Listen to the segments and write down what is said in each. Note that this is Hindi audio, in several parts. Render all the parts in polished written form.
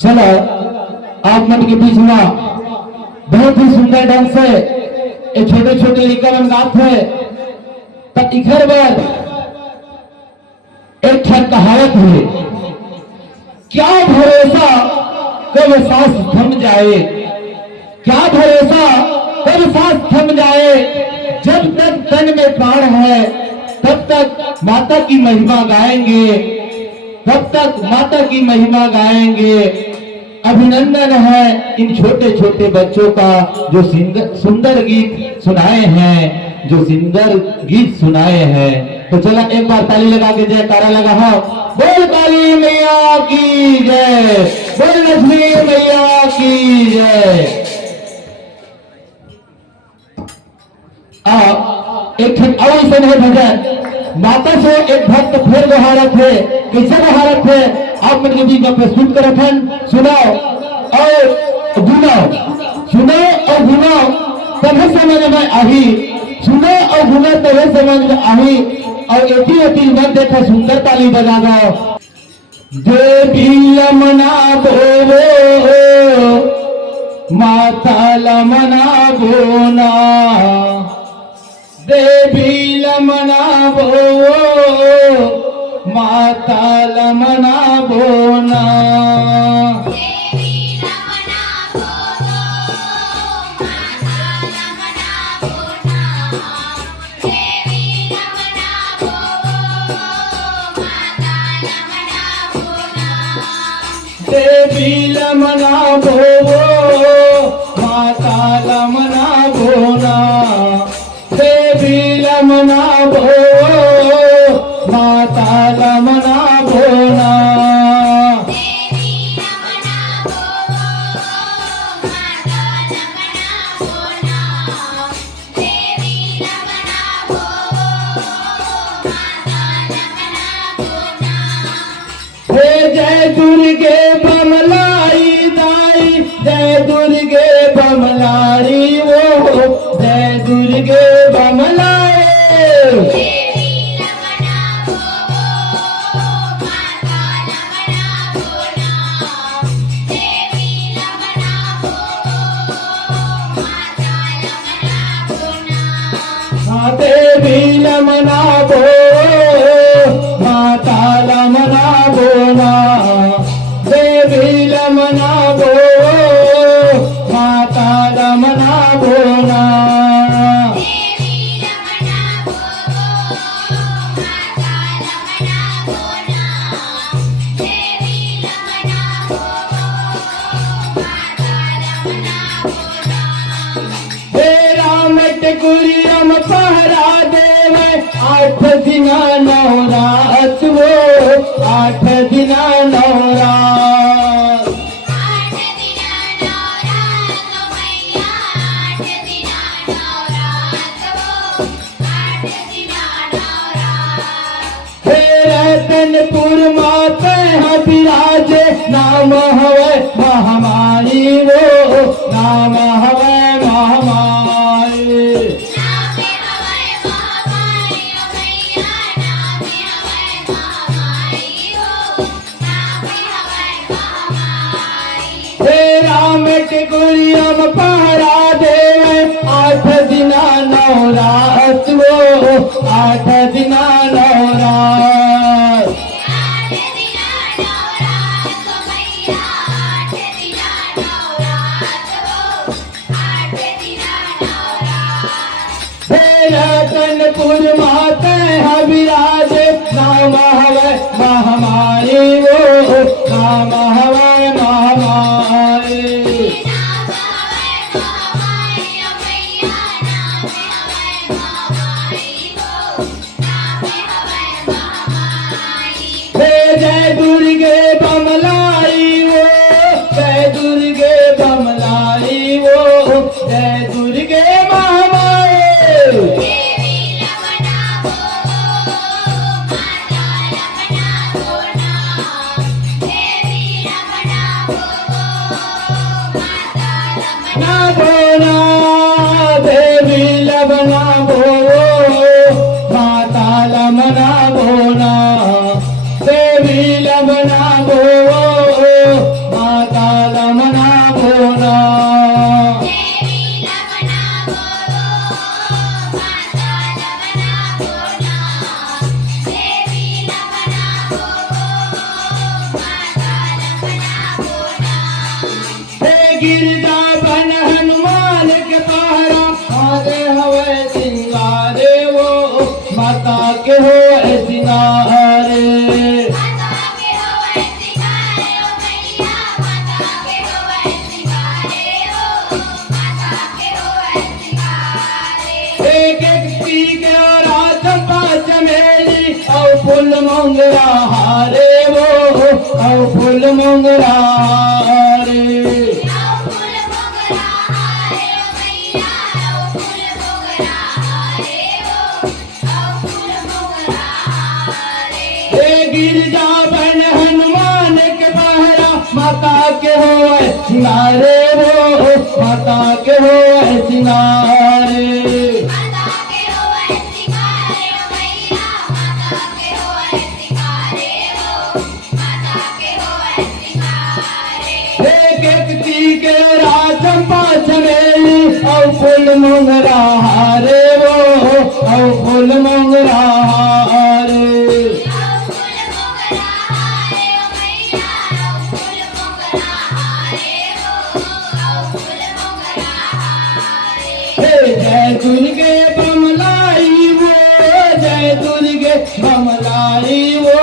चलो आप मन के बीच में बहुत ही सुंदर ढंग से ये छोटे छोटे लड़का मन गात है। तब इखर बार एक ठन कहावत है, क्या भरोसा कब सांस थम जाए, क्या भरोसा कब सांस थम जाए, जब तक तन में प्राण है तब तक माता की महिमा गाएंगे, तब तक माता की महिमा गाएंगे। अभिनंदन है इन छोटे छोटे बच्चों का जो सुंदर गीत सुनाए हैं, जो सुंदर गीत सुनाए हैं। तो चला एक बार ताली लगा के जयकारा लगा हो, बोल काली मैया की जय, बोल लक्ष्मी मैया की जय। एक अवश्य है भजन माता से एक भक्त फिर बहारत है, कैसे बहारत है आप मेरे बीच में प्रस्तुत करत हैं। सुनाओ और घुमाओ, सुनो और घुमाओ तभी समझ में आई, सुनो और घुमाओ तभी समझ में आई। और एटी मत देखा सुंदर ताली बजा दो। देवी यमुना बोलो माता लमना बोना, देवी लमना बोलो माता लमना बोना, देवी लमना बोलो माता लमना बोना, देवी लमना बोलो माता लमना बोना, जय दुर्गे बमलाई दाई, जय दुर्गे बमलाई वो, जय दुर्गे बमलाई। देवी लमना बो माता लमना बोना, देवी लमना बो माता लमना बोना, गुरियम पहरा देवे 8 दिना नवरात वो, 8 दिना नवरात, 8 दिना नवरात मैया, 8 दिना नवरात वो, 8 दिना नवरात। हे रतनपुर माते विराजे, नाम हवे महामारी वो, नाम हवे महामारी। गुरियम पहरा देवे 8 दिना नवरात वो, 8 दिना नवरात, 8 दिना नवरात मैया, 8 दिना नवरात वो, 8 दिना नवरात। हे रतनपुर माते विराजे, नाम हवे महामारी वो, नाम हवे महामारी। जय दुर्गे बमलाई वो, जय दुर्गे बमलाई वो, जय दुर्गे महामाई। देवी लमना बोलो माता लमना बोना, मोंगरा हारे वो औ फूल मोंगरा हारे आओ फूल मोगरा हारे ओ मैया आओ फूल मोगरा हारे आओ फूल मोगरा हारे हे गिरजा बन हनुमान के पहरा माता के हो सिंगारे वो माता के हो सिंगारे माता के होए सिंगारे ओ मैया माता के होए सिंगारे माता के होए सिंगारे एक व्यक्ति के चंपा चमेली और फूल मोंगरा हारे वो और फूल मोंगरा हारे आओ फूल मोगरा हारे ओ मैया आओ फूल मोगरा हारे आओ फूल मोगरा हारे हे जय दुर्गे बमलाई वो जय दुर्गे बमलाई वो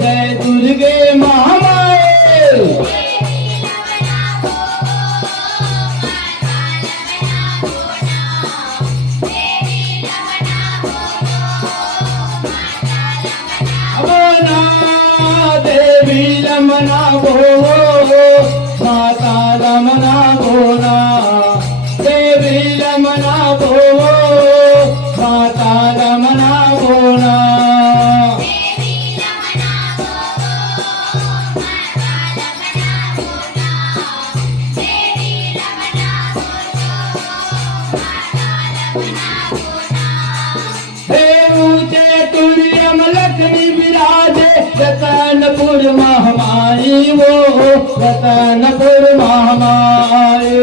जय दुर्गे महामाए देवी लवना हो माता लवना हो ना देवी लवना हो माता लवना देवी लमना गो माता रमना गोना देवी लमना गो माता रमना गोना देवी लवना हो माता लवना हो ना देवी लवना हो माता लवना हो ना हे ऊंचे तुर्यम लक्ष्मी विराजे रतनपुर महामाई वो रतनपुर महामाई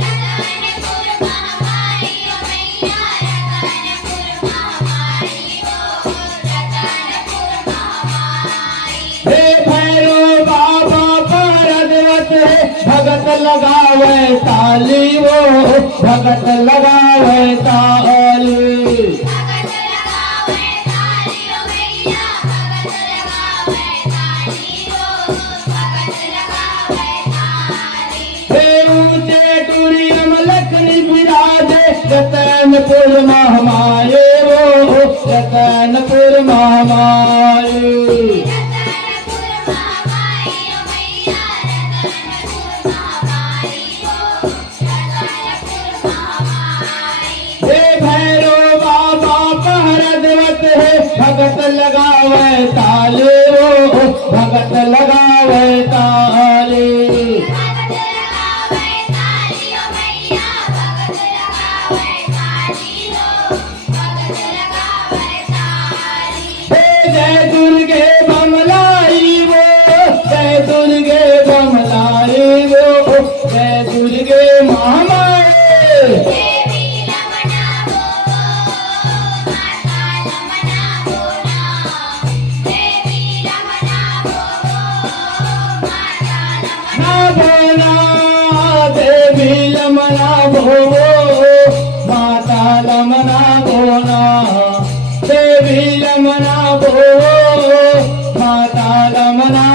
रतनपुर महामाई ओ मैया रतनपुर महामाई ओ रतनपुर महामाई हे भैरो बाबा पारदवत है भगत लगावे ताली वो भगत लगावे ताली भगत लगावे ताली ओ मैया भगत लगावे ताली भगत लगावे ताली हे ऊंचे टूरियम लखनी विराजे रतनपुर महामाये वो रतनपुर महामाये रतनपुर महामाई ओ मैया रतनपुर महामाई ओ रतनपुर महामाई हे भैरो बाबा पहरदवत है भगत लगावे ताले वो भगत लगावे ताले भगत लगावे ताली ओ मैया भगत लगावे ताली भगत लगावे ताली हे जय दुर्गे बमलाई वो जय दुर्गे बमलाई वो जय दुर्गे महामाये देवी लवना हो माता लवना हो ना देवी लवना हो माता लवना ना बोना देवी लमना भो माता लमना बोना देवी लमना भो माता लमना